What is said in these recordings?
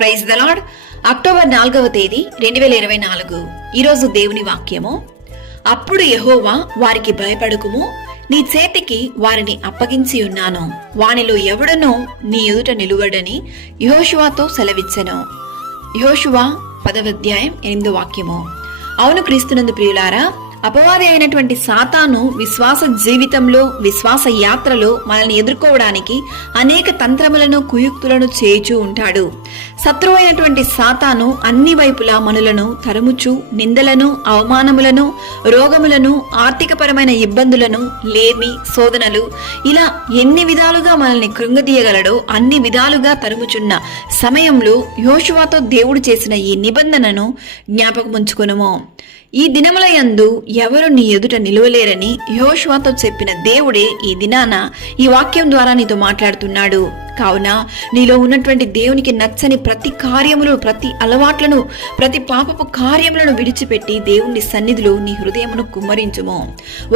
Praise the lord. October 4వ తేదీ 2024. ఈరోజు దేవుని వాక్యము. అప్పుడు యెహోవా వారికి భయపడకుము, నీ చేతికి వారిని అప్పగించి ఉన్నాను, వానిలో ఎవడనో నీ ఎదుట నిలువడని యెహోషువతో సెలవిచ్చెను. యెహోషువ 10వ అధ్యాయం 8వ వాక్యము. అవును క్రీస్తునందు ప్రియులారా, అపవాది అయినటువంటి సాతాను విశ్వాస జీవితంలో, విశ్వాస యాత్రలో మనల్ని ఎదుర్కోవడానికి అనేక తంత్రములను, కుయుక్తులను చేయుచూ ఉంటాడు. శత్రువు అయినటువంటి సాతాను అన్ని వైపులా మనులను తరుముచు నిందలను, అవమానములను, రోగములను, ఆర్థికపరమైన ఇబ్బందులను, లేమి, శోధనలు, ఇలా ఎన్ని విధాలుగా మనల్ని కృంగదీయగలడో అన్ని విధాలుగా తరుముచున్న సమయంలో యెహోషువతో దేవుడు చేసిన ఈ నిబంధనను జ్ఞాపకముంచుకొనుము. ఈ దినముల యందు ఎవరు నీ ఎదుట నిలువలేరని యెహోషువతో చెప్పిన దేవుడే ఈ దినాన ఈ వాక్యం ద్వారా నీతో మాట్లాడుతున్నాడు. కావున నీలో ఉన్నటువంటి దేవునికి నచ్చని ప్రతి కార్యములు, ప్రతి అలవాట్లను, ప్రతి పాపపు కార్యములను విడిచిపెట్టి దేవుని సన్నిధిలో నీ హృదయమును కుమ్మరించుము.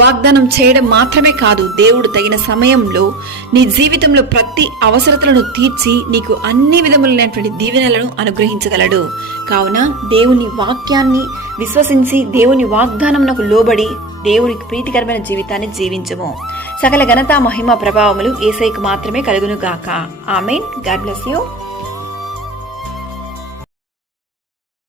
వాగ్దానం చేయడం మాత్రమే కాదు, దేవుడు తగిన సమయంలో నీ జీవితంలో ప్రతి అవసరతలను తీర్చి నీకు అన్ని విధములైనటువంటి దీవెనలను అనుగ్రహించగలడు. కావున దేవుని వాక్యాన్ని విశ్వసించి దేవుని వాగ్దానమునకు లోబడి దేవునికి ప్రీతికరమైన జీవితాన్ని జీవించము. సకల ఘనత, మహిమ, ప్రభావములు యేసయ్యకు మాత్రమే కలుగును గాక. ఆమేన్. God bless you.